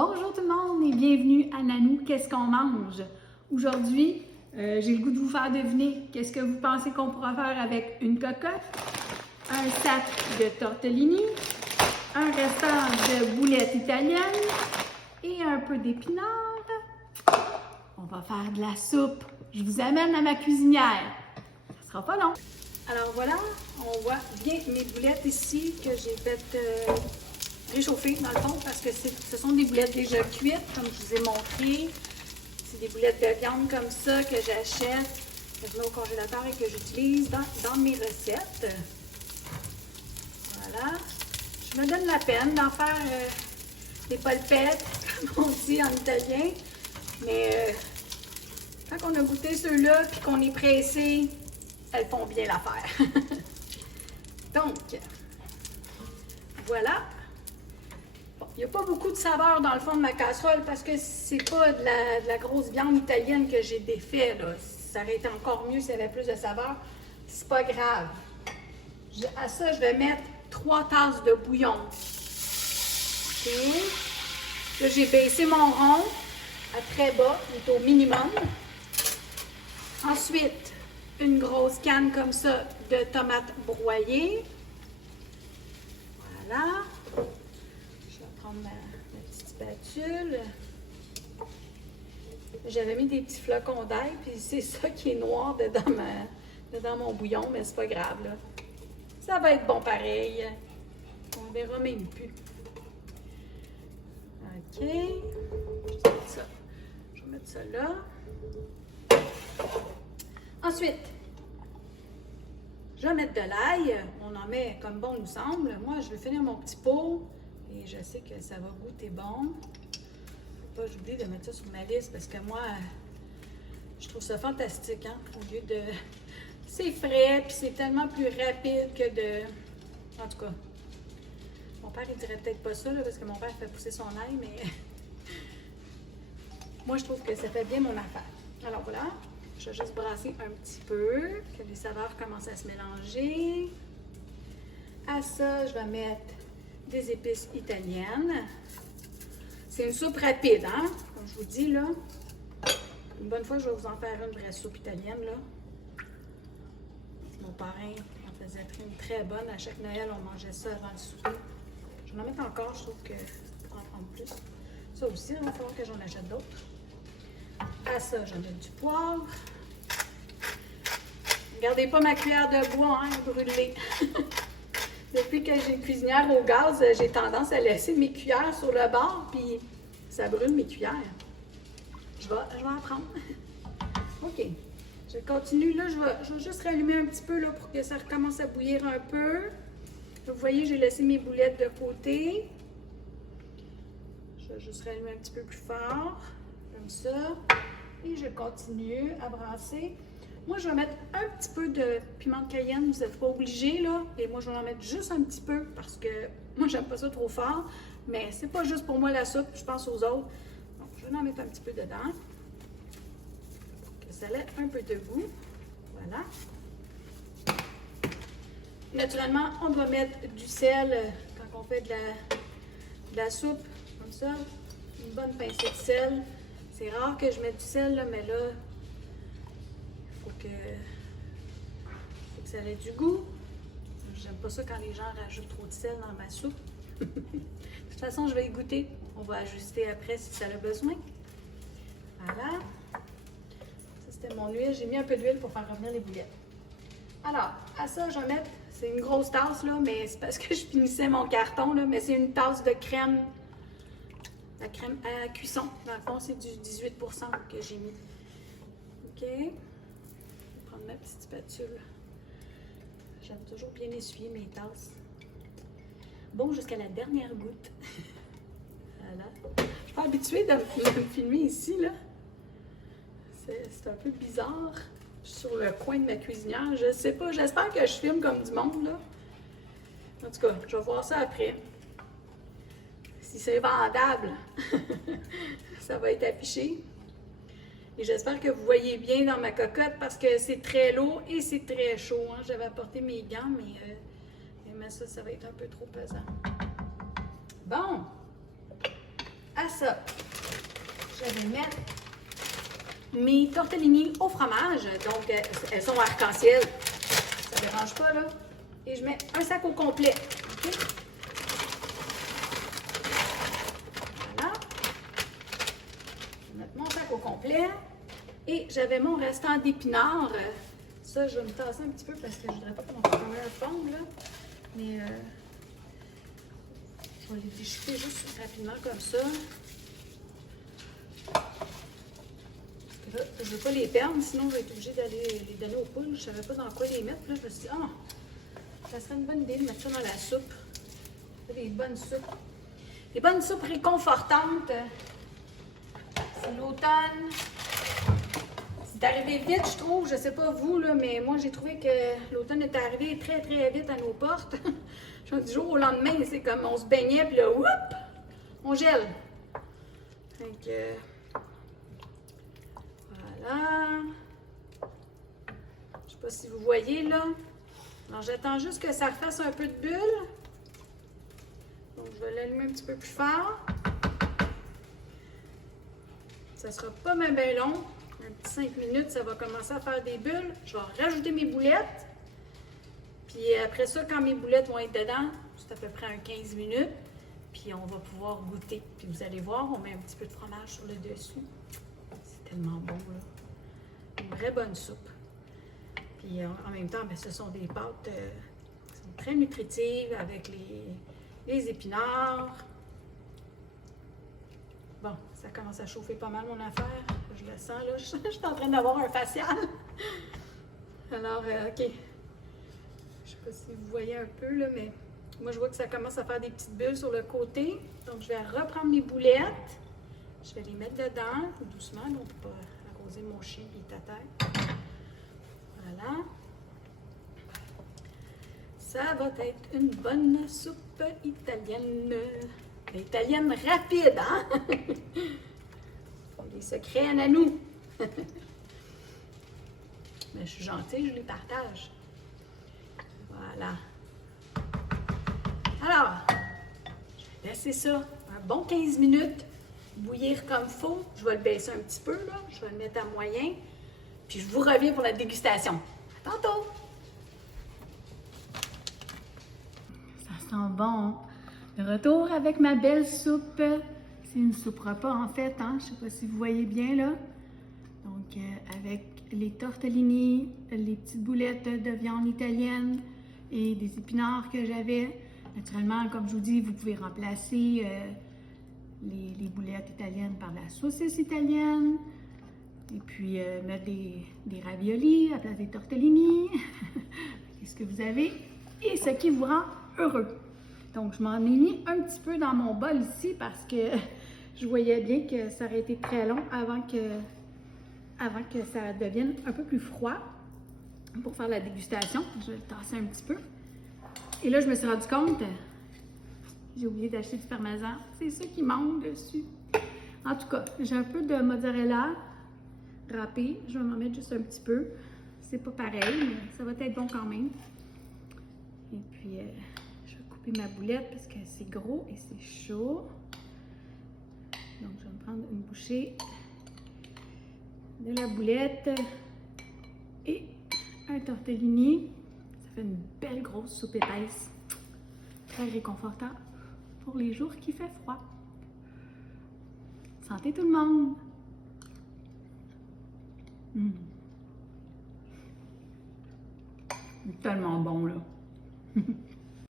Bonjour tout le monde et bienvenue à Nanou, qu'est-ce qu'on mange? Aujourd'hui, j'ai le goût de vous faire deviner qu'est-ce que vous pensez qu'on pourra faire avec une cocotte, un sac de tortellini, un restant de boulettes italiennes et un peu d'épinards. On va faire de la soupe. Je vous amène à ma cuisinière. Ça sera pas long. Alors voilà, on voit bien mes boulettes ici que j'ai faites réchauffer dans le fond parce que ce sont des boulettes déjà cuites, comme je vous ai montré. C'est des boulettes de viande comme ça que j'achète, que je mets au congélateur et que j'utilise dans mes recettes. Voilà. Je me donne la peine d'en faire des polpettes, comme on dit en italien. Mais quand on a goûté ceux-là et qu'on est pressé, elles font bien l'affaire. Donc, voilà. Bon, il n'y a pas beaucoup de saveur dans le fond de ma casserole parce que c'est pas de la grosse viande italienne que j'ai défait, là. Ça aurait été encore mieux s'il y avait plus de saveur. C'est pas grave. À ça, je vais mettre 3 tasses de bouillon. OK. Là, j'ai baissé mon rond à très bas, il est au minimum. Ensuite, une grosse canne comme ça de tomates broyées. Voilà. Je vais prendre ma petite spatule. J'avais mis des petits flocons d'ail, puis c'est ça qui est noir dedans mon bouillon, mais c'est pas grave, là. Ça va être bon pareil. On verra même plus. OK. Je vais mettre ça là. Ensuite, je vais mettre de l'ail. On en met comme bon nous semble. Moi, je vais finir mon petit pot et je sais que ça va goûter bon. Faut pas j'oublie de mettre ça sur ma liste parce que moi, je trouve ça fantastique, hein? Au lieu de... C'est frais, puis c'est tellement plus rapide que de... En tout cas, mon père, il dirait peut-être pas ça, là, parce que mon père fait pousser son ail, mais... Moi, je trouve que ça fait bien mon affaire. Alors voilà. Je vais juste brasser un petit peu, que les saveurs commencent à se mélanger. À ça, je vais mettre des épices italiennes. C'est une soupe rapide, hein? Comme je vous dis, là. Une bonne fois, je vais vous en faire une vraie soupe italienne, là. Mon parrain en faisait une très bonne. À chaque Noël, on mangeait ça avant le souper. Je vais en mettre encore, je trouve que ça pourra en prendre plus. Ça aussi, il va falloir que j'en achète d'autres. À ça, je vais mettre du poivre. Regardez pas ma cuillère de bois, hein, brûlée. Depuis que j'ai une cuisinière au gaz, j'ai tendance à laisser mes cuillères sur le bord, puis ça brûle mes cuillères. Je vais apprendre. OK. Je continue. Là, je vais juste rallumer un petit peu là, pour que ça recommence à bouillir un peu. Vous voyez, j'ai laissé mes boulettes de côté. Je vais juste rallumer un petit peu plus fort, comme ça. Et je continue à brasser. Moi, je vais mettre un petit peu de piment de Cayenne. Vous n'êtes pas obligé, là. Et moi, je vais en mettre juste un petit peu parce que moi, j'aime pas ça trop fort. Mais c'est pas juste pour moi la soupe, je pense aux autres. Donc, je vais en mettre un petit peu dedans. Pour que ça ait un peu de goût. Voilà. Naturellement, on doit mettre du sel quand on fait de la soupe, comme ça. Une bonne pincée de sel. C'est rare que je mette du sel, là, mais là, il faut que ça ait du goût. J'aime pas ça quand les gens rajoutent trop de sel dans ma soupe. De toute façon, je vais y goûter. On va ajuster après si ça a besoin. Voilà. Ça, c'était mon huile. J'ai mis un peu d'huile pour faire revenir les boulettes. Alors, à ça, je vais mettre, c'est une grosse tasse, là, mais c'est parce que je finissais mon carton, là, mais c'est une tasse de crème. La crème à cuisson. Dans le fond, c'est du 18% que j'ai mis. OK. Je vais prendre ma petite spatule. J'aime toujours bien essuyer mes tasses. Bon, jusqu'à la dernière goutte. Voilà. Je suis pas habituée de me filmer ici, là. C'est un peu bizarre. Je suis sur le coin de ma cuisinière. Je sais pas. J'espère que je filme comme du monde, là. En tout cas, je vais voir ça après. Si c'est vendable, ça va être affiché. Et j'espère que vous voyez bien dans ma cocotte parce que c'est très lourd et c'est très chaud. Hein. J'avais apporté mes gants, mais ça va être un peu trop pesant. Bon, à ça, je vais mettre mes tortellini au fromage. Donc, elles sont arc-en-ciel. Ça ne dérange pas, là. Et je mets un sac au complet. Okay? Voilà. Je vais mettre mon sac au complet. Et j'avais mon restant d'épinards. Ça, je vais me tasser un petit peu parce que je ne voudrais pas que mon fromage fonde, là. Mais je vais les déchiqueter juste rapidement comme ça. Là, je ne veux pas les perdre, sinon je vais être obligée d'aller les donner aux poules. Je ne savais pas dans quoi les mettre. Là, je me suis dit, ah, ça serait une bonne idée de mettre ça dans la soupe. Des bonnes soupes. Des bonnes soupes réconfortantes. C'est l'automne. C'est arrivé vite, je trouve. Je ne sais pas vous, là, mais moi, j'ai trouvé que l'automne est arrivé très, très vite à nos portes. Du jour au lendemain, c'est comme on se baignait, puis là, whoop, on gèle. Donc, voilà. Je ne sais pas si vous voyez, là. Alors, j'attends juste que ça fasse un peu de bulle. Donc, je vais l'allumer un petit peu plus fort. Ça ne sera pas bien long. Un petit 5 minutes, ça va commencer à faire des bulles. Je vais rajouter mes boulettes. Puis après ça, quand mes boulettes vont être dedans, c'est à peu près un 15 minutes. Puis on va pouvoir goûter. Puis vous allez voir, on met un petit peu de fromage sur le dessus. C'est tellement bon, là. Une vraie bonne soupe. Puis en même temps, bien, ce sont des pâtes qui sont très nutritives avec les épinards. Bon, ça commence à chauffer pas mal mon affaire. Je le sens, là. Je suis en train d'avoir un facial. Alors, OK. Je sais pas si vous voyez un peu, là, mais moi, je vois que ça commence à faire des petites bulles sur le côté. Donc, je vais reprendre mes boulettes. Je vais les mettre dedans, doucement. Donc, pour pas arroser mon chien qui est à terre. Voilà. Ça va être une bonne soupe italienne. Italienne rapide, hein? Les secrets à Nanou. Mais je suis gentille, je les partage. Voilà. Alors, je vais laisser ça un bon 15 minutes bouillir comme il faut. Je vais le baisser un petit peu, là. Je vais le mettre à moyen. Puis je vous reviens pour la dégustation. À tantôt! Ça sent bon. De retour avec ma belle soupe. C'est une soupe repas en fait, hein? Je ne sais pas si vous voyez bien là. Donc avec les tortellini, les petites boulettes de viande italienne et des épinards que j'avais. Naturellement, comme je vous dis, vous pouvez remplacer les boulettes italiennes par la saucisse italienne. Et puis mettre des raviolis à la place des tortellini. Qu'est-ce que vous avez? Et ce qui vous rend heureux. Donc, je m'en ai mis un petit peu dans mon bol ici parce que je voyais bien que ça aurait été très long avant que ça devienne un peu plus froid pour faire la dégustation. Je vais le tasser un petit peu. Et là, je me suis rendu compte, j'ai oublié d'acheter du parmesan. C'est ça qui manque dessus. En tout cas, j'ai un peu de mozzarella râpé. Je vais m'en mettre juste un petit peu. C'est pas pareil, mais ça va être bon quand même. Et puis, je vais couper ma boulette parce que c'est gros et c'est chaud. Donc, je vais me prendre une bouchée de la boulette et un tortellini. Ça fait une belle grosse soupe épaisse. Très réconfortant pour les jours qui fait froid. Santé tout le monde! C'est tellement bon, là.